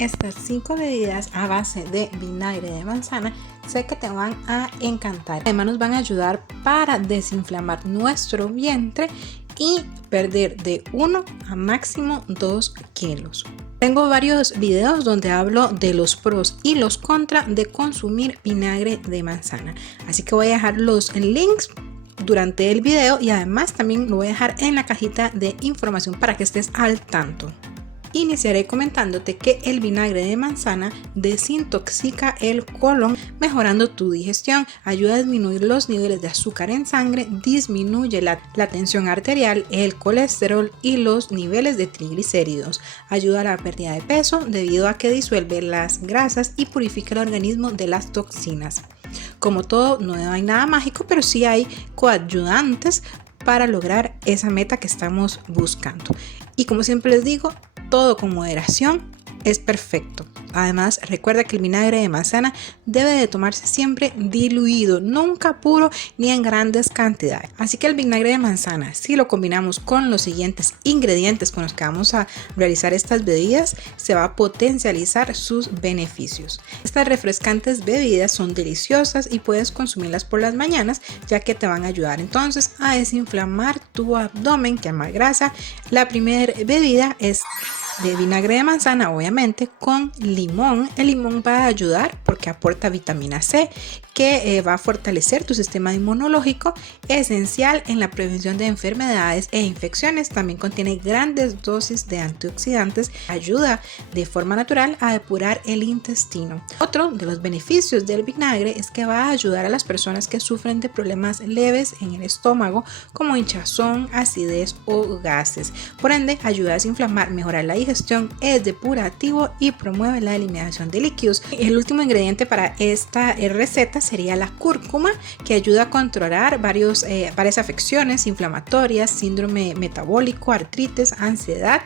Estas 5 bebidas a base de vinagre de manzana sé que te van a encantar. Además nos van a ayudar para desinflamar nuestro vientre y perder de 1 a máximo 2 kilos. Tengo varios videos donde hablo de los pros y los contras de consumir vinagre de manzana. Así que voy a dejar los links durante el video y además también lo voy a dejar en la cajita de información para que estés al tanto. Iniciaré comentándote que el vinagre de manzana desintoxica el colon, mejorando tu digestión, ayuda a disminuir los niveles de azúcar en sangre, disminuye la tensión arterial, el colesterol y los niveles de triglicéridos, ayuda a la pérdida de peso debido a que disuelve las grasas y purifica el organismo de las toxinas. Como todo, no hay nada mágico, pero sí hay coadyuvantes para lograr esa meta que estamos buscando. Y como siempre les digo, todo con moderación es perfecto. Además, recuerda que el vinagre de manzana debe de tomarse siempre diluido, nunca puro ni en grandes cantidades. Así que el vinagre de manzana, si lo combinamos con los siguientes ingredientes con los que vamos a realizar estas bebidas, se va a potencializar sus beneficios. Estas refrescantes bebidas son deliciosas y puedes consumirlas por las mañanas, ya que te van a ayudar entonces a desinflamar tu abdomen, quemar grasa. La primera bebida es de vinagre de manzana, obviamente con limón. El limón va a ayudar porque aporta vitamina C, que va a fortalecer tu sistema inmunológico, esencial en la prevención de enfermedades e infecciones. También contiene grandes dosis de antioxidantes, ayuda de forma natural a depurar el intestino. Otro de los beneficios del vinagre es que va a ayudar a las personas que sufren de problemas leves en el estómago, como hinchazón, acidez o gases. Por ende, ayuda a desinflamar, mejorar la digestión, es depurativo y promueve la eliminación de líquidos. El último ingrediente para esta receta sería la cúrcuma, que ayuda a controlar varias afecciones inflamatorias, síndrome metabólico, artritis, ansiedad.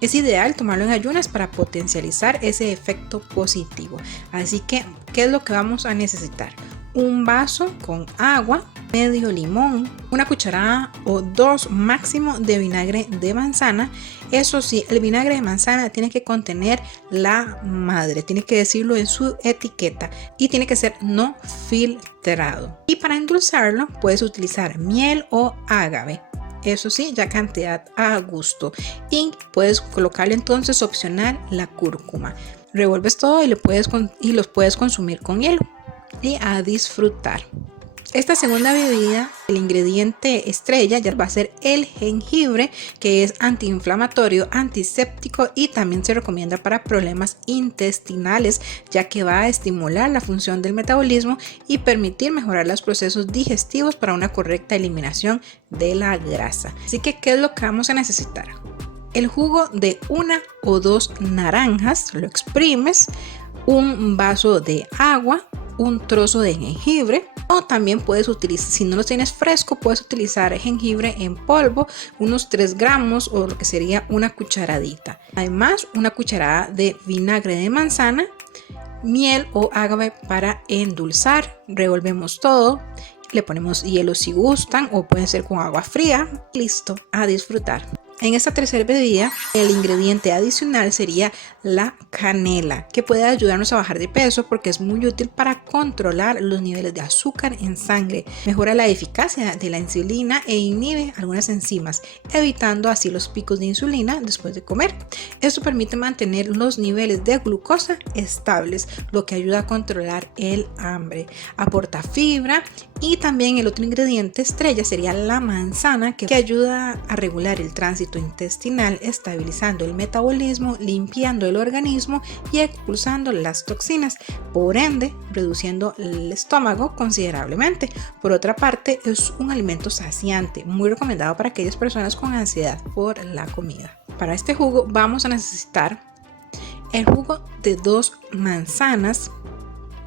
Es ideal tomarlo en ayunas para potencializar ese efecto positivo. Así que, ¿qué es lo que vamos a necesitar? Un vaso con agua, medio limón, una cucharada o 2 máximo de vinagre de manzana. Eso sí, el vinagre de manzana tiene que contener la madre, tiene que decirlo en su etiqueta y tiene que ser no filtrado. Y para endulzarlo puedes utilizar miel o agave. Eso sí, ya cantidad a gusto. Y puedes colocarle entonces opcional la cúrcuma. Revuelves todo y los puedes consumir con hielo y a disfrutar. Esta segunda bebida, el ingrediente estrella ya va a ser el jengibre, que es antiinflamatorio, antiséptico y también se recomienda para problemas intestinales, ya que va a estimular la función del metabolismo y permitir mejorar los procesos digestivos para una correcta eliminación de la grasa. Así que, ¿qué es lo que vamos a necesitar? El jugo de 1 o 2 naranjas, lo exprimes, un vaso de agua, un trozo de jengibre, o también puedes utilizar, si no lo tienes fresco, puedes utilizar jengibre en polvo, unos 3 gramos o lo que sería una cucharadita. Además, una cucharada de vinagre de manzana, miel o agave para endulzar. Revolvemos todo, le ponemos hielo si gustan o puede ser con agua fría. Listo, a disfrutar. En esta tercera bebida, el ingrediente adicional sería la canela, que puede ayudarnos a bajar de peso porque es muy útil para controlar los niveles de azúcar en sangre, mejora la eficacia de la insulina e inhibe algunas enzimas, evitando así los picos de insulina después de comer. Esto permite mantener los niveles de glucosa estables, lo que ayuda a controlar el hambre. Aporta fibra y también el otro ingrediente estrella sería la manzana, que ayuda a regular el tránsito intestinal, estabilizando el metabolismo, limpiando el organismo y expulsando las toxinas, por ende reduciendo el estómago considerablemente. Por otra parte, es un alimento saciante, muy recomendado para aquellas personas con ansiedad por la comida. Para este jugo vamos a necesitar el jugo de 2 manzanas,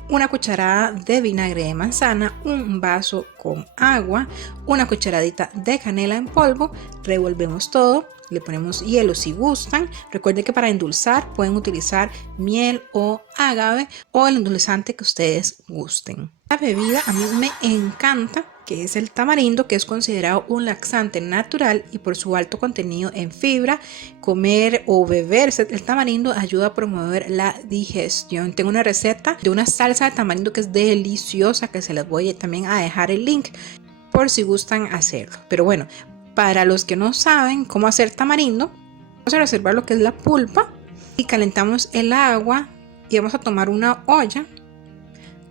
una cucharada de vinagre de manzana, un vaso con agua, una cucharadita de canela en polvo. Revolvemos todo, le ponemos hielo si gustan. Recuerden que para endulzar pueden utilizar miel o agave o el endulzante que ustedes gusten. La bebida a mí me encanta, que es el tamarindo, que es considerado un laxante natural y por su alto contenido en fibra. Comer o beberse el tamarindo ayuda a promover la digestión. Tengo una receta de una salsa de tamarindo que es deliciosa, que se les voy también a dejar el link por si gustan hacerlo. Pero bueno, para los que no saben cómo hacer tamarindo, vamos a reservar lo que es la pulpa y calentamos el agua y vamos a tomar una olla.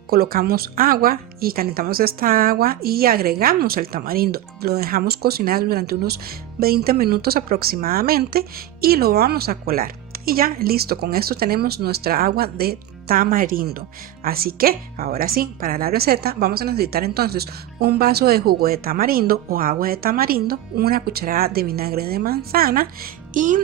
Colocamos agua y calentamos esta agua y agregamos el tamarindo. Lo dejamos cocinar durante unos 20 minutos aproximadamente y lo vamos a colar. Y ya listo, con esto tenemos nuestra agua de tamarindo. Así que ahora sí, para la receta vamos a necesitar entonces un vaso de jugo de tamarindo o agua de tamarindo, una cucharada de vinagre de manzana y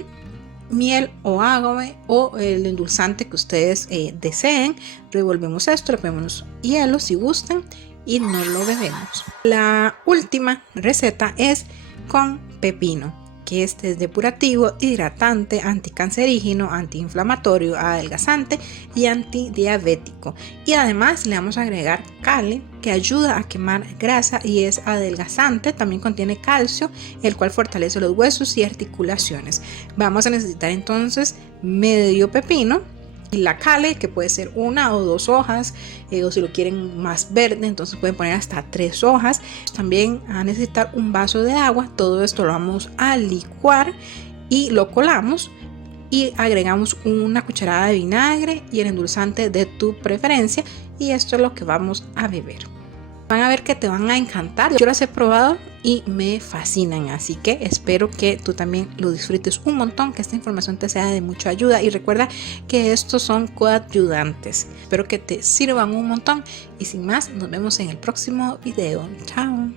miel o agave o el endulzante que ustedes deseen. Revolvemos esto, le ponemos hielo si gustan y nos lo bebemos. La última receta es con pepino, que este es depurativo, hidratante, anticancerígeno, antiinflamatorio, adelgazante y antidiabético. Y además le vamos a agregar kale, que ayuda a quemar grasa y es adelgazante. También contiene calcio, el cual fortalece los huesos y articulaciones. Vamos a necesitar entonces medio pepino y la kale, que puede ser una o dos hojas, o si lo quieren más verde, entonces pueden poner hasta 3 hojas. También a necesitar un vaso de agua. Todo esto lo vamos a licuar y lo colamos y agregamos una cucharada de vinagre y el endulzante de tu preferencia, y esto es lo que vamos a beber. Van a ver que te van a encantar. Yo las he probado y me fascinan, así que espero que tú también lo disfrutes un montón, que esta información te sea de mucha ayuda y recuerda que estos son coadyuvantes. Espero que te sirvan un montón y sin más, nos vemos en el próximo video. Chao.